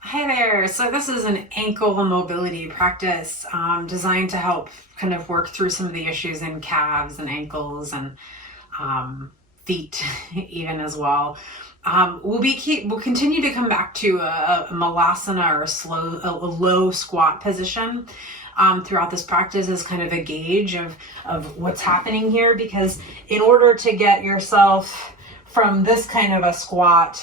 Hi there. So this is an ankle mobility practice designed to help kind of work through some of the issues in calves and ankles and feet even as well. We'll continue to come back to a malasana or a low squat position throughout this practice as kind of a gauge of what's happening here, because in order to get yourself from this kind of a squat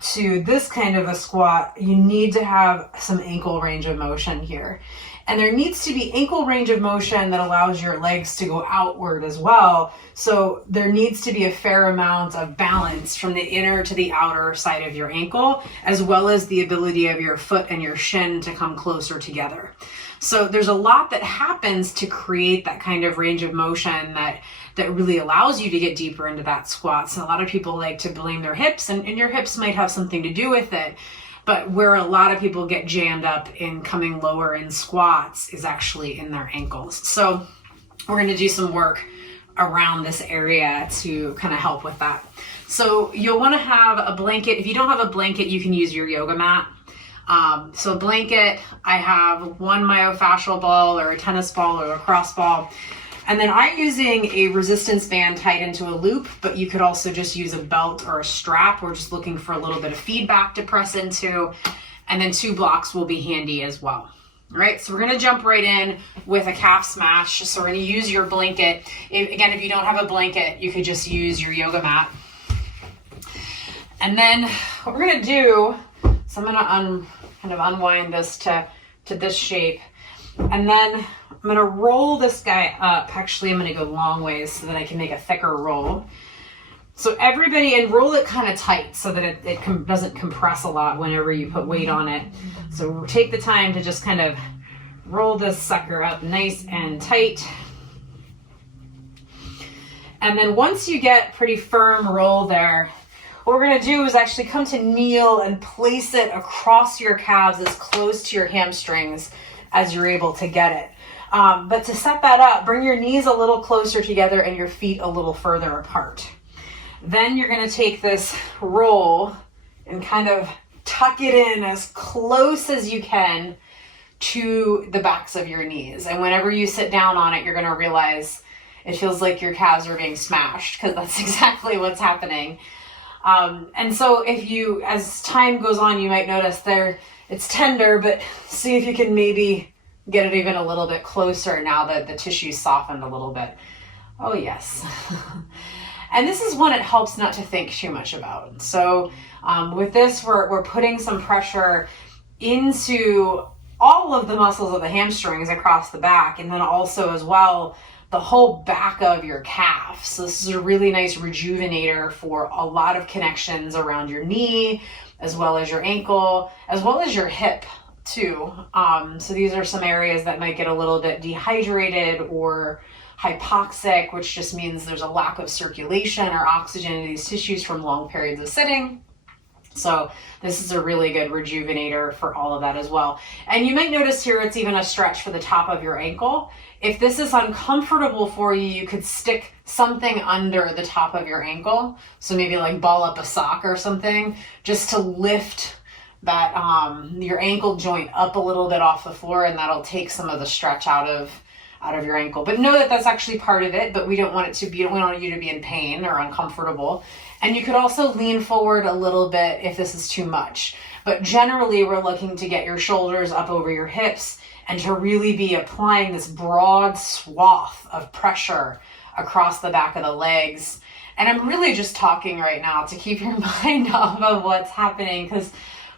to this kind of a squat, you need to have some ankle range of motion here. And there needs to be ankle range of motion that allows your legs to go outward as well. So there needs to be a fair amount of balance from the inner to the outer side of your ankle, as well as the ability of your foot and your shin to come closer together. So there's a lot that happens to create that kind of range of motion that really allows you to get deeper into that squat. So a lot of people like to blame their hips, and your hips might have something to do with it. But where a lot of people get jammed up in coming lower in squats is actually in their ankles. So we're going to do some work around this area to kind of help with that. So you'll want to have a blanket. If you don't have a blanket, you can use your yoga mat. So a blanket, I have one myofascial ball or a tennis ball or a lacrosse ball. And then I'm using a resistance band tied into a loop, but you could also just use a belt or a strap. We're just looking for a little bit of feedback to press into. And then 2 blocks will be handy as well. All right, so we're gonna jump right in with a calf smash. So we're gonna use your blanket. Again, if you don't have a blanket, you could just use your yoga mat. And then what we're gonna do, so I'm gonna kind of unwind this to this shape. And then I'm going to roll this guy up. Actually, I'm going to go long ways so that I can make a thicker roll. So everybody, and roll it kind of tight so that it doesn't compress a lot whenever you put weight on it. So take the time to just kind of roll this sucker up nice and tight. And then once you get pretty firm roll there, what we're going to do is actually come to kneel and place it across your calves as close to your hamstrings as you're able to get it. But to set that up, bring your knees a little closer together and your feet a little further apart. Then you're going to take this roll and kind of tuck it in as close as you can to the backs of your knees. And whenever you sit down on it, you're going to realize it feels like your calves are being smashed, because that's exactly what's happening. And so as time goes on, you might notice it's tender, but see if you can maybe get it even a little bit closer now that the tissue's softened a little bit. Oh yes. And this is one it helps not to think too much about. So with this, we're putting some pressure into all of the muscles of the hamstrings across the back, and then also as well the whole back of your calf. So this is a really nice rejuvenator for a lot of connections around your knee, as well as your ankle, as well as your hip too. So these are some areas that might get a little bit dehydrated or hypoxic, which just means there's a lack of circulation or oxygen in these tissues from long periods of sitting. So this is a really good rejuvenator for all of that as well. And you might notice here it's even a stretch for the top of your ankle. If this is uncomfortable for you, you could stick something under the top of your ankle. So maybe like ball up a sock or something, just to lift that your ankle joint up a little bit off the floor, and that'll take some of the stretch out of your ankle. But know that that's actually part of it, but we don't want you to be in pain or uncomfortable. And you could also lean forward a little bit if this is too much. But generally, we're looking to get your shoulders up over your hips and to really be applying this broad swath of pressure across the back of the legs. And I'm really just talking right now to keep your mind off of what's happening, because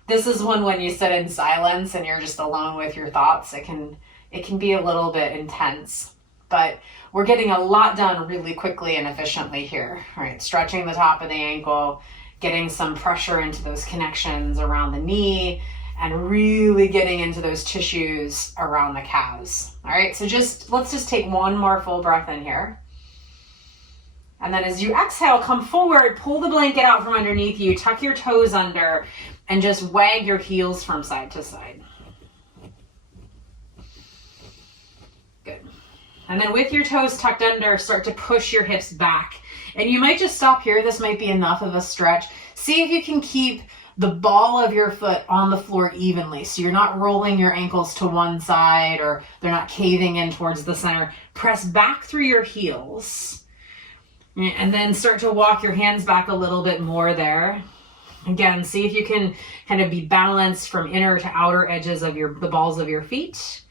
this is when you sit in silence and you're just alone with your thoughts, it can be a little bit intense. But we're getting a lot done really quickly and efficiently here. All right, stretching the top of the ankle, getting some pressure into those connections around the knee, and really getting into those tissues around the calves. All right, so let's just take one more full breath in here. And then as you exhale, come forward, pull the blanket out from underneath you, tuck your toes under, and just wag your heels from side to side. Good. And then with your toes tucked under, start to push your hips back And you might just stop here. This might be enough of a stretch. See if you can keep the ball of your foot on the floor evenly. So you're not rolling your ankles to one side or they're not caving in towards the center. Press back through your heels. And then start to walk your hands back a little bit more there. Again, see if you can kind of be balanced from inner to outer edges of the balls of your feet.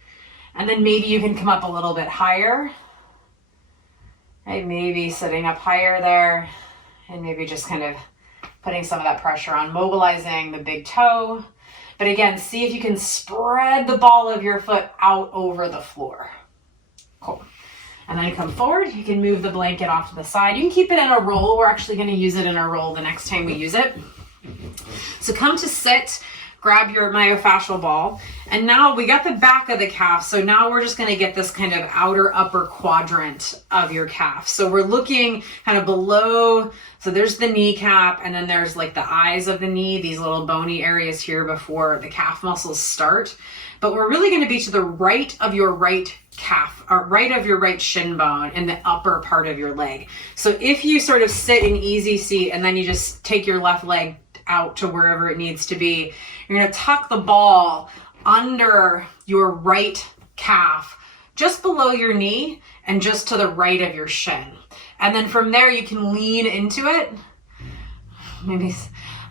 And then maybe you can come up a little bit higher. Right, maybe sitting up higher there. And maybe just kind of putting some of that pressure on, mobilizing the big toe. But again, see if you can spread the ball of your foot out over the floor. Cool. And then come forward. You can move the blanket off to the side. You can keep it in a roll. We're actually going to use it in a roll the next time we use it. So come to sit, grab your myofascial ball. And now we got the back of the calf. So now we're just going to get this kind of outer upper quadrant of your calf. So we're looking kind of below. So there's the kneecap, and then there's like the eyes of the knee, these little bony areas here before the calf muscles start. But we're really going to be to the right of your right calf, or right of your right shin bone in the upper part of your leg. So if you sort of sit in easy seat and then you just take your left leg out to wherever it needs to be, you're going to tuck the ball under your right calf, just below your knee and just to the right of your shin. And then from there you can lean into it. Maybe,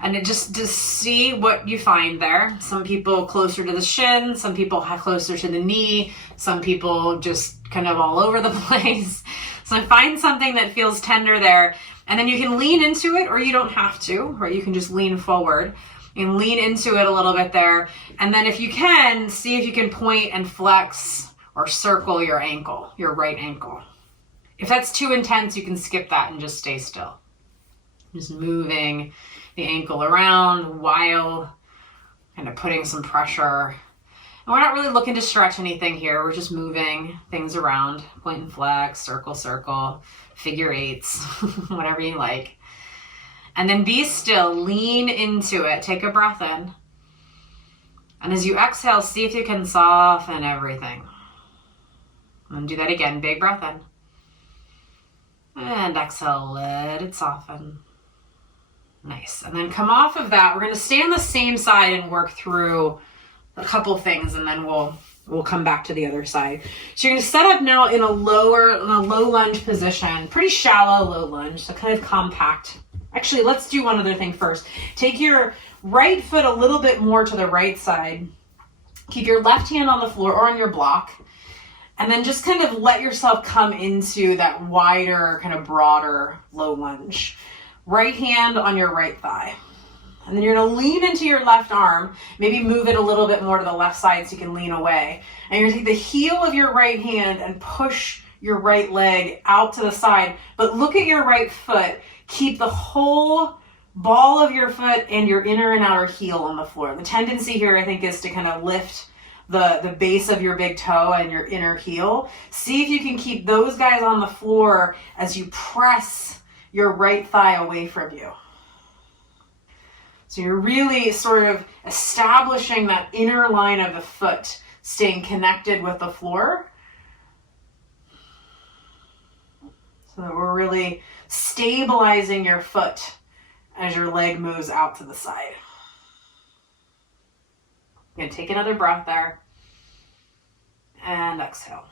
and it just see what you find there. Some people closer to the shin, some people closer to the knee, some people just kind of all over the place. So find something that feels tender there, and then you can lean into it, or you don't have to, or you can just lean forward and lean into it a little bit there. And then if you can, see if you can point and flex or circle your ankle, your right ankle. If that's too intense, you can skip that and just stay still. Just moving the ankle around while kind of putting some pressure. And we're not really looking to stretch anything here. We're just moving things around, point and flex, circle, circle, figure eights, whatever you like. And then be still, lean into it, take a breath in. And as you exhale, see if you can soften everything. And do that again, big breath in. And exhale, let it soften. Nice. And then come off of that. We're going to stay on the same side and work through a couple things, and then we'll come back to the other side. So you're going to set up now in a low lunge position, pretty shallow low lunge, so kind of compact. Actually, let's do one other thing first. Take your right foot a little bit more to the right side. Keep your left hand on the floor or on your block. And then just kind of let yourself come into that wider, kind of broader low lunge. Right hand on your right thigh. And then you're going to lean into your left arm. Maybe move it a little bit more to the left side so you can lean away. And you're going to take the heel of your right hand and push your right leg out to the side. But look at your right foot. Keep the whole ball of your foot and your inner and outer heel on the floor. The tendency here, I think, is to kind of lift the base of your big toe and your inner heel. See if you can keep those guys on the floor as you press your right thigh away from you. So you're really sort of establishing that inner line of the foot, staying connected with the floor. So that we're really stabilizing your foot as your leg moves out to the side. You're going to take another breath there. And exhale.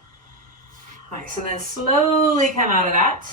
Nice. And then slowly come out of that.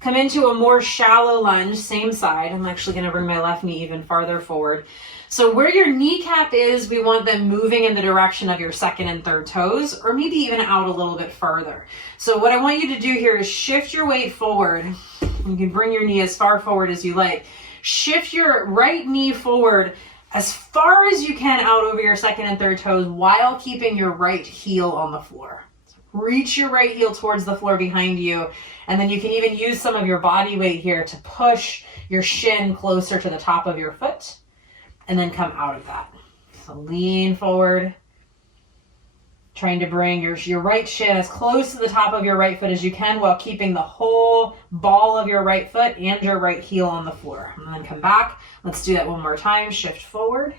Come into a more shallow lunge, same side. I'm actually going to bring my left knee even farther forward. So where your kneecap is, we want them moving in the direction of your second and third toes, or maybe even out a little bit further. So what I want you to do here is shift your weight forward. You can bring your knee as far forward as you like. Shift your right knee forward as far as you can out over your second and third toes while keeping your right heel on the floor. Reach your right heel towards the floor behind you, and then you can even use some of your body weight here to push your shin closer to the top of your foot, and then come out of that. So lean forward, trying to bring your right shin as close to the top of your right foot as you can while keeping the whole ball of your right foot and your right heel on the floor. And then come back. Let's do that one more time. Shift forward.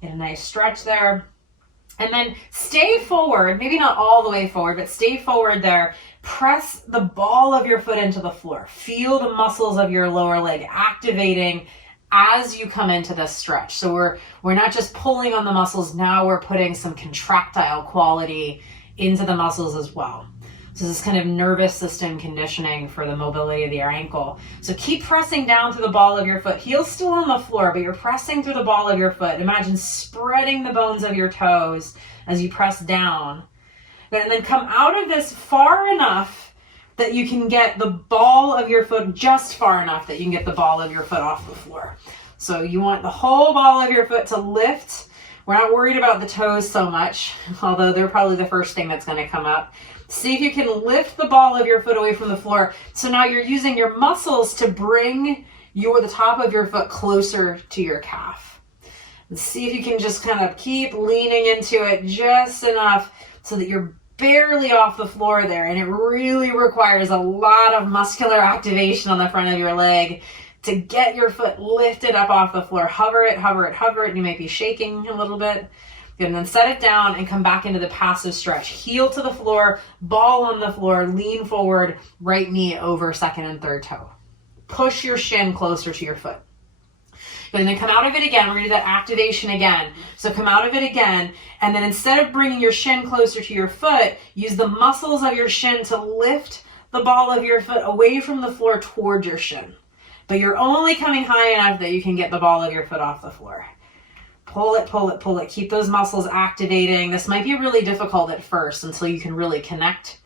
Get a nice stretch there. And then stay forward, maybe not all the way forward, but stay forward there. Press the ball of your foot into the floor. Feel the muscles of your lower leg activating as you come into this stretch. So we're not just pulling on the muscles, now we're putting some contractile quality into the muscles as well. So this is kind of nervous system conditioning for the mobility of your ankle. So keep pressing down through the ball of your foot. Heel's still on the floor, but you're pressing through the ball of your foot. Imagine spreading the bones of your toes as you press down. And then come out of this far enough that you can get the ball of your foot, just far enough that you can get the ball of your foot off the floor. So you want the whole ball of your foot to lift. We're not worried about the toes so much, although they're probably the first thing that's going to come up. See if you can lift the ball of your foot away from the floor. So now you're using your muscles to bring the top of your foot closer to your calf. And see if you can just kind of keep leaning into it just enough so that you're barely off the floor there. And it really requires a lot of muscular activation on the front of your leg to get your foot lifted up off the floor. Hover it, hover it, hover it, and you might be shaking a little bit. Good, and then set it down and come back into the passive stretch. Heel to the floor, ball on the floor, lean forward, right knee over second and third toe. Push your shin closer to your foot. Good, and then come out of it again. We're going to do that activation again. So come out of it again, and then instead of bringing your shin closer to your foot, use the muscles of your shin to lift the ball of your foot away from the floor toward your shin. But you're only coming high enough that you can get the ball of your foot off the floor. Pull it, pull it, pull it. Keep those muscles activating. This might be really difficult at first until you can really connect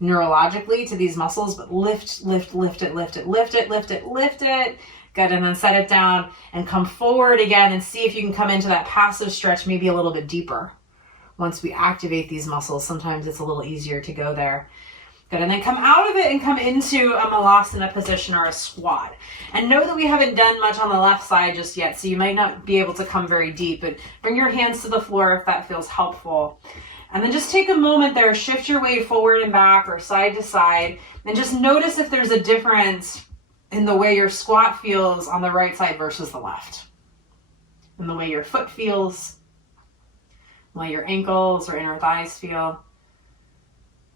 neurologically to these muscles, but lift, lift, lift it, lift it, lift it, lift it, lift it. Good, and then set it down and come forward again and see if you can come into that passive stretch maybe a little bit deeper. Once we activate these muscles, sometimes it's a little easier to go there. Good, and then come out of it and come into a malasana position or a squat. And know that we haven't done much on the left side just yet, so you might not be able to come very deep, but bring your hands to the floor if that feels helpful. And then just take a moment there, shift your weight forward and back or side to side, and just notice if there's a difference in the way your squat feels on the right side versus the left. And the way your foot feels, the way your ankles or inner thighs feel.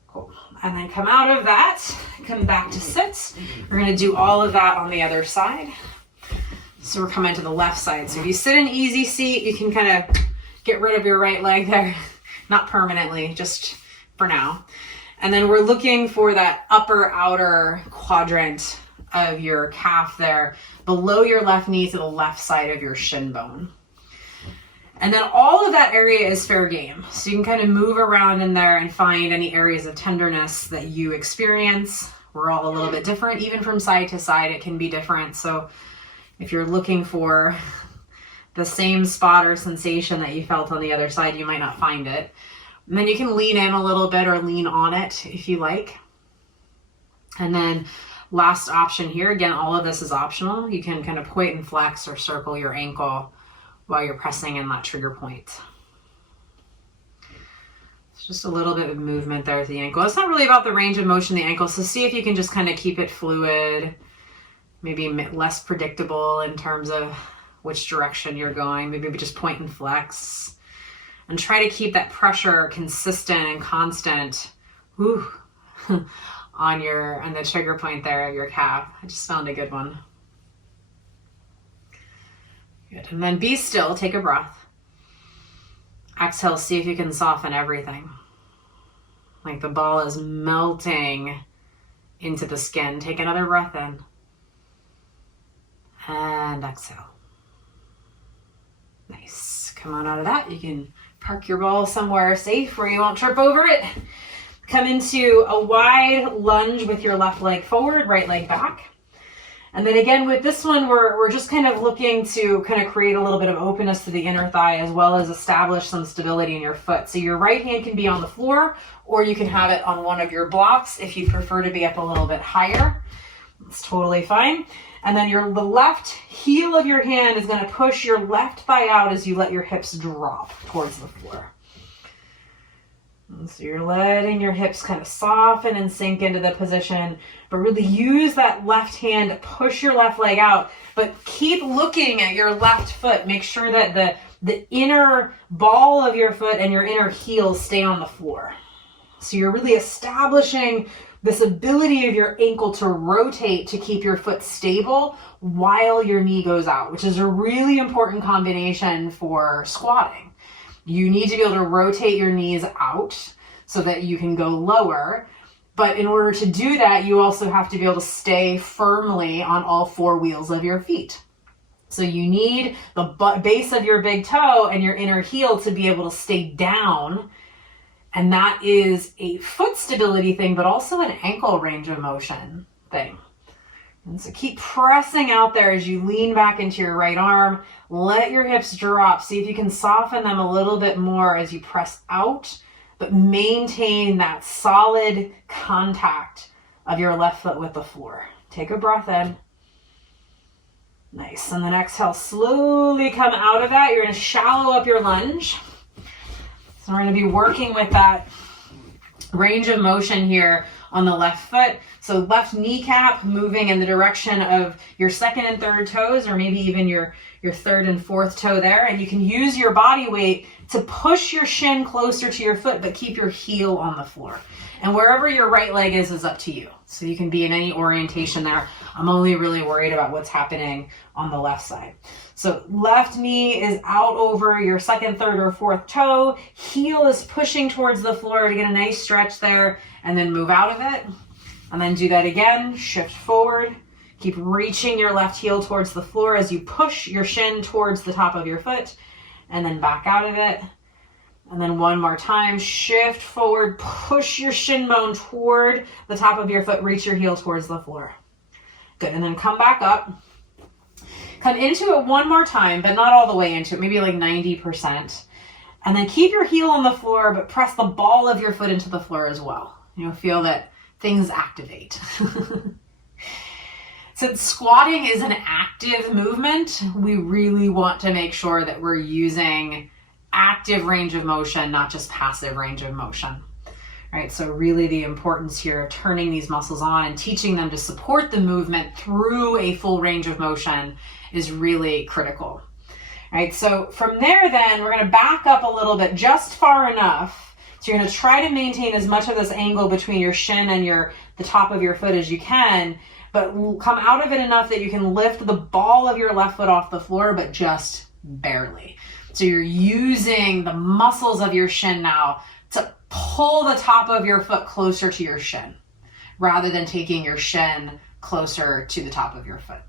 Cool. And then come out of that, come back to sit. We're going to do all of that on the other side. So we're coming to the left side. So if you sit in easy seat, you can kind of get rid of your right leg there. Not permanently, just for now. And then we're looking for that upper outer quadrant of your calf there, below your left knee to the left side of your shin bone. And then all of that area is fair game. So you can kind of move around in there and find any areas of tenderness that you experience. We're all a little bit different. Even from side to side, it can be different. So if you're looking for the same spot or sensation that you felt on the other side, you might not find it. And then you can lean in a little bit or lean on it if you like. And then last option here, again, all of this is optional. You can kind of point and flex or circle your ankle while you're pressing in that trigger point. It's just a little bit of movement there with the ankle. It's not really about the range of motion of the ankle, so see if you can just kind of keep it fluid, maybe less predictable in terms of which direction you're going. Maybe just point and flex. And try to keep that pressure consistent and constant on the trigger point there of your calf. I just found a good one. Good. And then be still, take a breath. Exhale, see if you can soften everything. Like the ball is melting into the skin. Take another breath in. And exhale. Nice. Come on out of that. You can park your ball somewhere safe where you won't trip over it. Come into a wide lunge with your left leg forward, right leg back. And then again, with this one, we're just kind of looking to kind of create a little bit of openness to the inner thigh as well as establish some stability in your foot. So your right hand can be on the floor or you can have it on one of your blocks if you prefer to be up a little bit higher. It's totally fine. And then the left heel of your hand is going to push your left thigh out as you let your hips drop towards the floor. And so you're letting your hips kind of soften and sink into the position, but really use that left hand to push your left leg out, but keep looking at your left foot. Make sure that the inner ball of your foot and your inner heel stay on the floor. So you're really establishing this ability of your ankle to rotate to keep your foot stable while your knee goes out, which is a really important combination for squatting. You need to be able to rotate your knees out so that you can go lower. But in order to do that, you also have to be able to stay firmly on all four wheels of your feet. So you need the base of your big toe and your inner heel to be able to stay down. And that is a foot stability thing, but also an ankle range of motion thing. And so keep pressing out there as you lean back into your right arm. Let your hips drop. See if you can soften them a little bit more as you press out, but maintain that solid contact of your left foot with the floor. Take a breath in. Nice. And then exhale, slowly come out of that. You're going to shallow up your lunge. So we're going to be working with that range of motion here on the left foot. So left kneecap moving in the direction of your second and third toes, or maybe even your third and fourth toe there. And you can use your body weight to push your shin closer to your foot, but keep your heel on the floor. And wherever your right leg is up to you. So you can be in any orientation there. I'm only really worried about what's happening on the left side. So left knee is out over your second, third, or fourth toe. Heel is pushing towards the floor to get a nice stretch there, and then move out of it. And then do that again, shift forward. Keep reaching your left heel towards the floor as you push your shin towards the top of your foot, and then back out of it. And then one more time, shift forward, push your shin bone toward the top of your foot, reach your heel towards the floor. Good, and then come back up. Come into it one more time, but not all the way into it, maybe like 90%. And then keep your heel on the floor, but press the ball of your foot into the floor as well. Feel that things activate. Since squatting is an active movement, we really want to make sure that we're using active range of motion, not just passive range of motion. Right? So really the importance here of turning these muscles on and teaching them to support the movement through a full range of motion is really critical. Right? So from there then, we're going to back up a little bit, just far enough. So you're going to try to maintain as much of this angle between your shin and the top of your foot as you can, but come out of it enough that you can lift the ball of your left foot off the floor, but just barely. So you're using the muscles of your shin now to pull the top of your foot closer to your shin, rather than taking your shin closer to the top of your foot.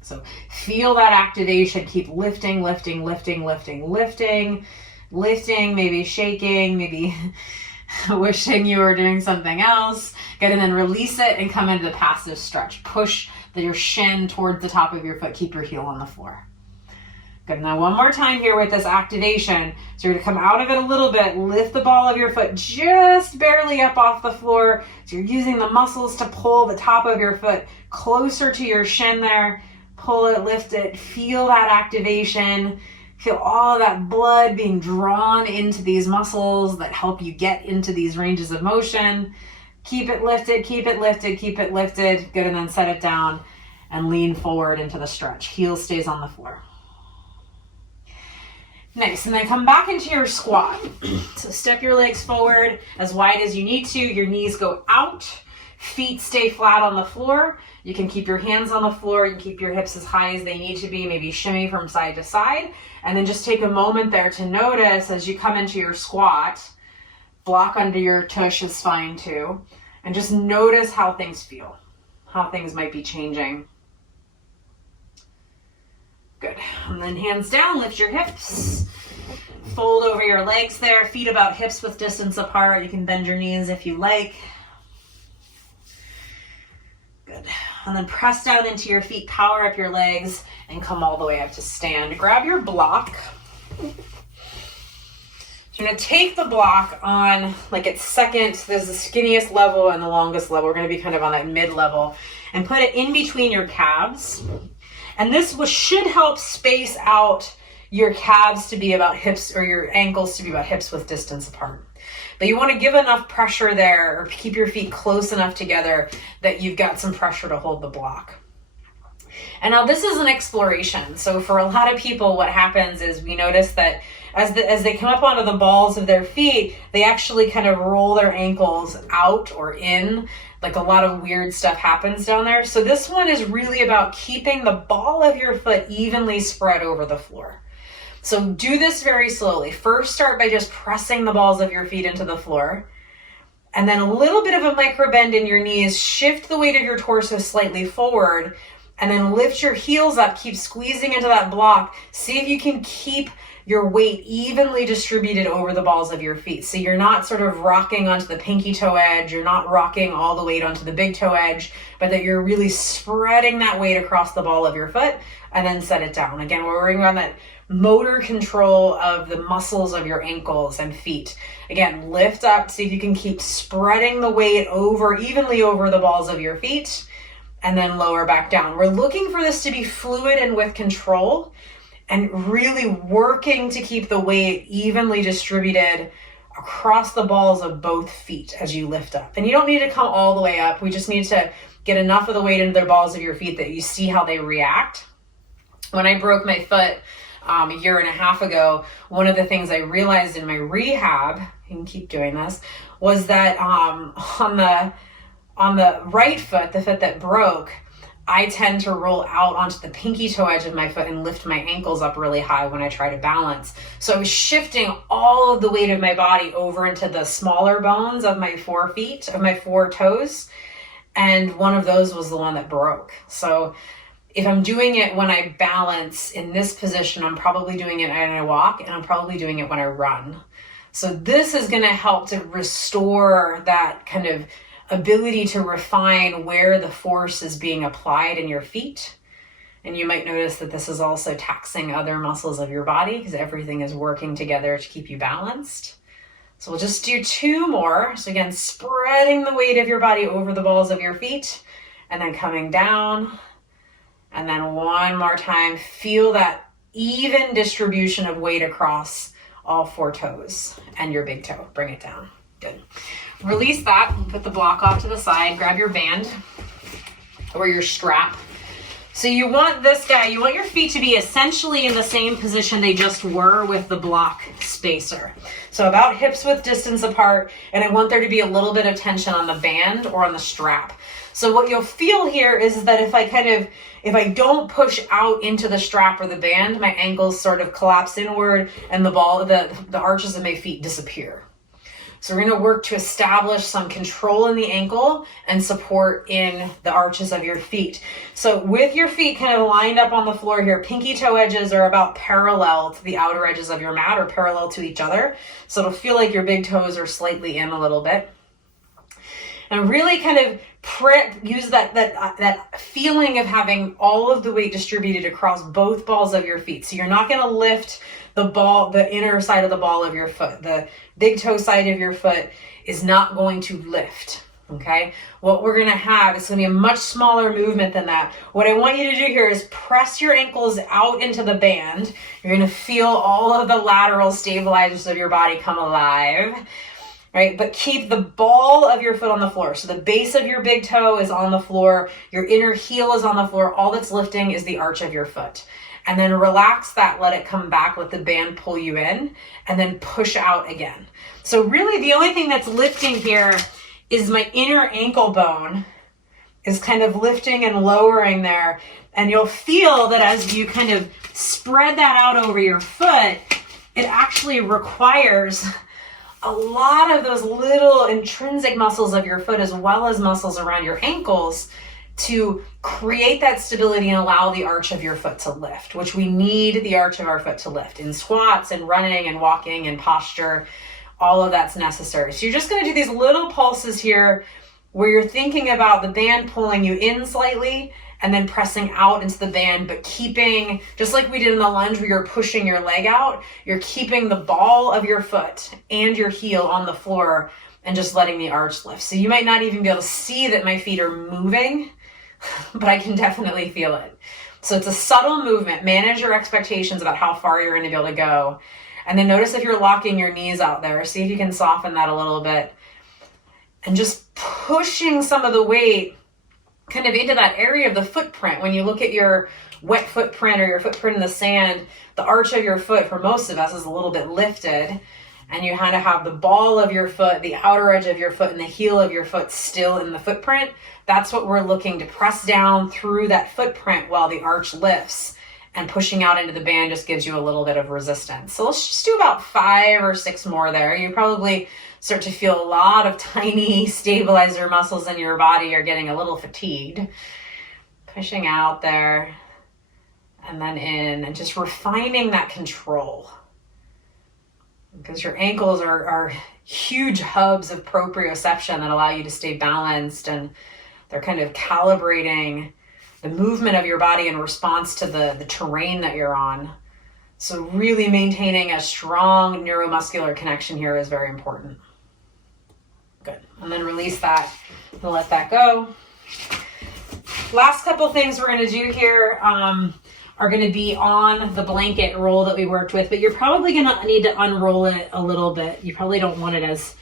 So feel that activation. Keep lifting, lifting, lifting, lifting, lifting, lifting, maybe shaking, maybe wishing you were doing something else. Good, and then release it and come into the passive stretch. Push your shin towards the top of your foot. Keep your heel on the floor. Good, now one more time here with this activation. So you're going to come out of it a little bit, lift the ball of your foot just barely up off the floor. So you're using the muscles to pull the top of your foot closer to your shin there. Pull it, lift it, feel that activation. Feel all of that blood being drawn into these muscles that help you get into these ranges of motion. Keep it lifted, keep it lifted, keep it lifted. Good, and then set it down and lean forward into the stretch. Heel stays on the floor. Nice, and then come back into your squat. So step your legs forward as wide as you need to. Your knees go out. Feet stay flat on the floor. You can keep your hands on the floor. You can keep your hips as high as they need to be. Maybe shimmy from side to side. And then just take a moment there to notice as you come into your squat. Block under your tush is fine too. And just notice how things feel. How things might be changing. Good. And then hands down, lift your hips. Fold over your legs there. Feet about hips width distance apart. You can bend your knees if you like. Good. And then press down into your feet, power up your legs, and come all the way up to stand. Grab your block. So you're going to take the block on like its second, there's the skinniest level and the longest level. We're going to be kind of on that mid-level. And put it in between your calves. And this should help space out your calves to be about hips, or your ankles to be about hips width distance apart. But you want to give enough pressure there, or keep your feet close enough together that you've got some pressure to hold the block. And now this is an exploration. So for a lot of people, what happens is we notice that as they come up onto the balls of their feet, they actually kind of roll their ankles out or in. Like a lot of weird stuff happens down there. So this one is really about keeping the ball of your foot evenly spread over the floor. So do this very slowly. First, start by just pressing the balls of your feet into the floor. And then a little bit of a micro bend in your knees. Shift the weight of your torso slightly forward. And then lift your heels up. Keep squeezing into that block. See if you can keep your weight evenly distributed over the balls of your feet. So you're not sort of rocking onto the pinky toe edge. You're not rocking all the weight onto the big toe edge, but that you're really spreading that weight across the ball of your foot and then set it down. Again, we're working on that motor control of the muscles of your ankles and feet. Again, lift up. See if you can keep spreading the weight evenly over the balls of your feet and then lower back down. We're looking for this to be fluid and with control, and really working to keep the weight evenly distributed across the balls of both feet as you lift up. And you don't need to come all the way up. We just need to get enough of the weight into the balls of your feet that you see how they react. When I broke my foot a year and a half ago, one of the things I realized in my rehab, you can keep doing this, was that on the right foot, the foot that broke, I tend to roll out onto the pinky toe edge of my foot and lift my ankles up really high when I try to balance. So I was shifting all of the weight of my body over into the smaller bones of my 4 feet, of my 4 toes. And one of those was the one that broke. So if I'm doing it when I balance in this position, I'm probably doing it when I walk, and I'm probably doing it when I run. So this is going to help to restore that kind of ability to refine where the force is being applied in your feet. And you might notice that this is also taxing other muscles of your body because everything is working together to keep you balanced. So we'll just do 2 more. So again, spreading the weight of your body over the balls of your feet and then coming down. And then one more time, feel that even distribution of weight across all 4 toes and your big toe. Bring it down. Good. Release that, put the block off to the side, grab your band or your strap. So you want you want your feet to be essentially in the same position they just were with the block spacer. So about hips width distance apart, and I want there to be a little bit of tension on the band or on the strap. So what you'll feel here is that if I don't push out into the strap or the band, my ankles sort of collapse inward and the arches of my feet disappear. So we're going to work to establish some control in the ankle and support in the arches of your feet. So with your feet kind of lined up on the floor here, pinky toe edges are about parallel to the outer edges of your mat or parallel to each other. So it'll feel like your big toes are slightly in a little bit. And really kind of use that feeling of having all of the weight distributed across both balls of your feet. So you're not going to lift the inner side of the ball of your foot. The big toe side of your foot is not going to lift, okay? What we're going to have is going to be a much smaller movement than that. What I want you to do here is press your ankles out into the band. You're going to feel all of the lateral stabilizers of your body come alive, right? But keep the ball of your foot on the floor. So the base of your big toe is on the floor. Your inner heel is on the floor. All that's lifting is the arch of your foot. And then relax that, let it come back, let the band pull you in, and then push out again. So really the only thing that's lifting here is my inner ankle bone is kind of lifting and lowering there. And you'll feel that as you kind of spread that out over your foot, it actually requires a lot of those little intrinsic muscles of your foot as well as muscles around your ankles to create that stability and allow the arch of your foot to lift, which we need the arch of our foot to lift in squats and running and walking and posture. All of that's necessary. So you're just going to do these little pulses here where you're thinking about the band pulling you in slightly and then pressing out into the band, but keeping, just like we did in the lunge where you're pushing your leg out, you're keeping the ball of your foot and your heel on the floor and just letting the arch lift. So you might not even be able to see that my feet are moving, but I can definitely feel it. So it's a subtle movement. Manage your expectations about how far you're going to be able to go. And then notice if you're locking your knees out there. See if you can soften that a little bit. And just pushing some of the weight kind of into that area of the footprint. When you look at your wet footprint or your footprint in the sand, the arch of your foot for most of us is a little bit lifted, and you kind of have the ball of your foot, the outer edge of your foot, and the heel of your foot still in the footprint. That's what we're looking to press down through that footprint while the arch lifts, and pushing out into the band just gives you a little bit of resistance. So let's just do about 5 or 6 more there. You probably start to feel a lot of tiny stabilizer muscles in your body are getting a little fatigued. Pushing out there and then in, and just refining that control. Because your ankles are huge hubs of proprioception that allow you to stay balanced, and they're kind of calibrating the movement of your body in response to the terrain that you're on. So really maintaining a strong neuromuscular connection here is very important. Good. And then release that and let that go. Last couple things we're going to do here are going to be on the blanket roll that we worked with, but you're probably going to need to unroll it a little bit. You probably don't want it as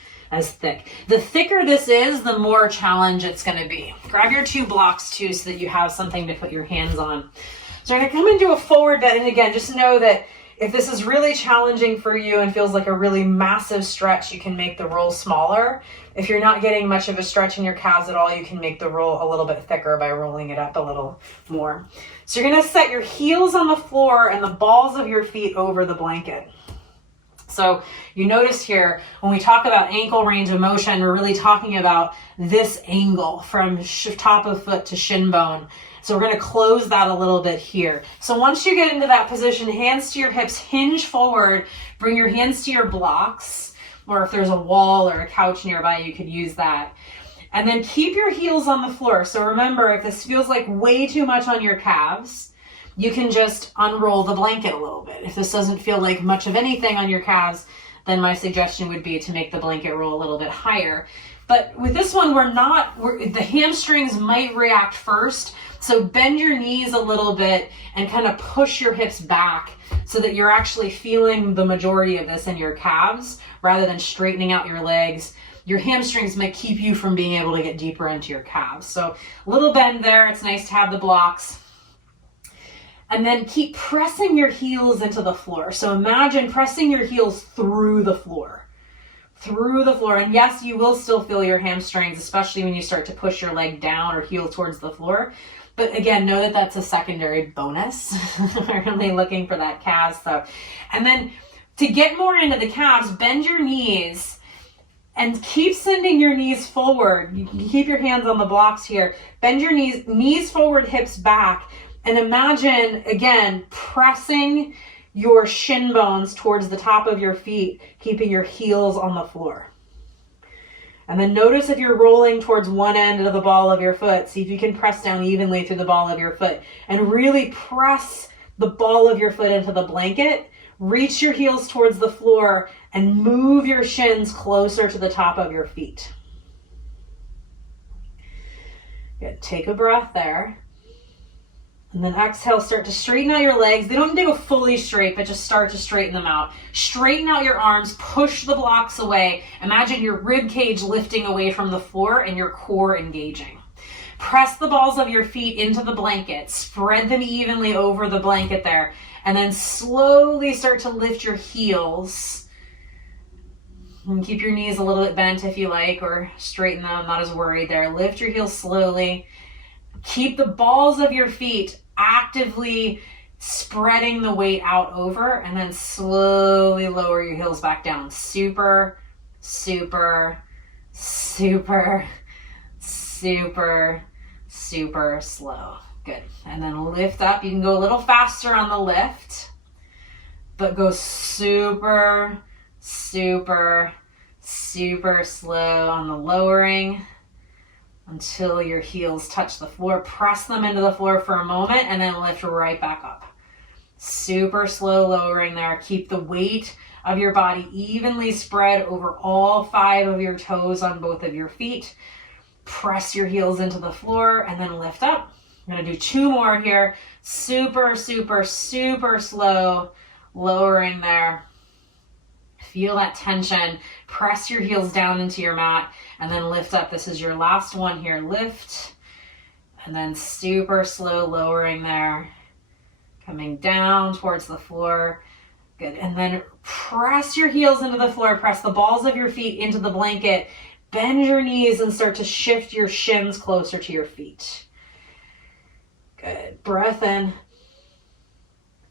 thick. The thicker this is, the more challenge it's going to be. Grab your 2 blocks too so that you have something to put your hands on. So we're going to come into a forward bend, and again, just know that if this is really challenging for you and feels like a really massive stretch, you can make the roll smaller. If you're not getting much of a stretch in your calves at all, you can make the roll a little bit thicker by rolling it up a little more. So you're going to set your heels on the floor and the balls of your feet over the blanket. So you notice here, when we talk about ankle range of motion, we're really talking about this angle from top of foot to shin bone. So we're going to close that a little bit here. So once you get into that position, hands to your hips, hinge forward, bring your hands to your blocks, or if there's a wall or a couch nearby, you could use that. And then keep your heels on the floor. So remember, if this feels like way too much on your calves, you can just unroll the blanket a little bit. If this doesn't feel like much of anything on your calves, then my suggestion would be to make the blanket roll a little bit higher. But with this one, the hamstrings might react first. So bend your knees a little bit and kind of push your hips back so that you're actually feeling the majority of this in your calves rather than straightening out your legs. Your hamstrings might keep you from being able to get deeper into your calves. So a little bend there. It's nice to have the blocks. And then keep pressing your heels into the floor. So imagine pressing your heels through the floor. And yes, you will still feel your hamstrings, especially when you start to push your leg down or heel towards the floor. But again, know that that's a secondary bonus. We're really looking for that calf stuff. And then to get more into the calves, bend your knees and keep sending your knees forward. You can keep your hands on the blocks here. Bend your knees forward, hips back. And imagine, again, pressing your shin bones towards the top of your feet, keeping your heels on the floor. And then notice if you're rolling towards one end of the ball of your foot, see if you can press down evenly through the ball of your foot and really press the ball of your foot into the blanket. Reach your heels towards the floor and move your shins closer to the top of your feet. Good. Take a breath there. And then exhale, start to straighten out your legs. They don't need to go fully straight, but just start to straighten them out. Straighten out your arms, push the blocks away. Imagine your rib cage lifting away from the floor and your core engaging. Press the balls of your feet into the blanket. Spread them evenly over the blanket there. And then slowly start to lift your heels. And keep your knees a little bit bent if you like, or straighten them. I'm not as worried there. Lift your heels slowly. Keep the balls of your feet actively spreading the weight out over, and then slowly lower your heels back down. Super, super, super, super, super slow. Good. And then lift up. You can go a little faster on the lift, but go super, super, super slow on the lowering until your heels touch the floor. Press them into the floor for a moment and then lift right back up. Super slow lowering there. Keep the weight of your body evenly spread over all 5 of your toes on both of your feet. Press your heels into the floor and then lift up. I'm going to do 2 more here. Super, super, super slow lowering there. Feel that tension. Press your heels down into your mat and then lift up. This is your last one here. Lift And then super slow lowering there. Coming down towards the floor. Good. And then press your heels into the floor. Press the balls of your feet into the blanket. Bend your knees and start to shift your shins closer to your feet. Good. Breath in.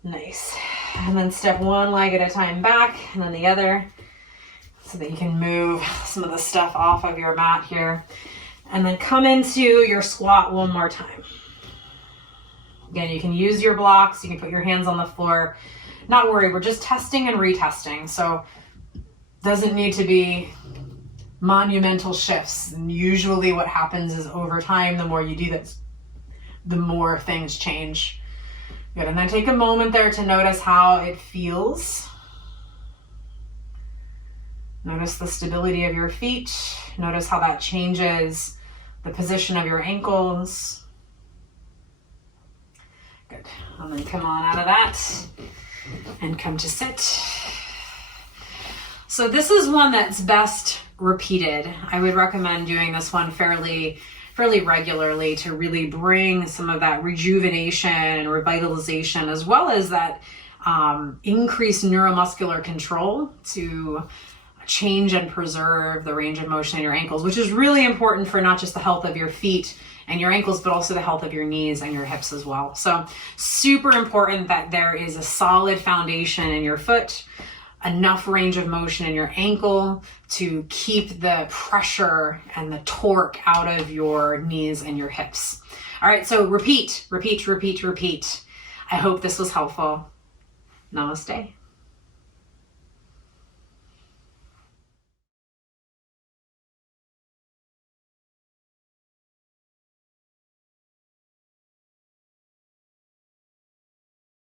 Nice. And then step one leg at a time back and then the other so that you can move some of the stuff off of your mat here. And then come into your squat one more time. Again, you can use your blocks. You can put your hands on the floor. Not worry, we're just testing and retesting. So doesn't need to be monumental shifts. And usually what happens is over time, the more you do this, the more things change. Good, and then take a moment there to notice how it feels. Notice the stability of your feet. Notice how that changes the position of your ankles. Good, and then come on out of that and come to sit. So this is one that's best repeated. I would recommend doing this one fairly regularly to really bring some of that rejuvenation and revitalization, as well as that increased neuromuscular control to change and preserve the range of motion in your ankles, which is really important for not just the health of your feet and your ankles, but also the health of your knees and your hips as well. So super important that there is a solid foundation in your foot, enough range of motion in your ankle to keep the pressure and the torque out of your knees and your hips. All right, so repeat. I hope this was helpful. Namaste.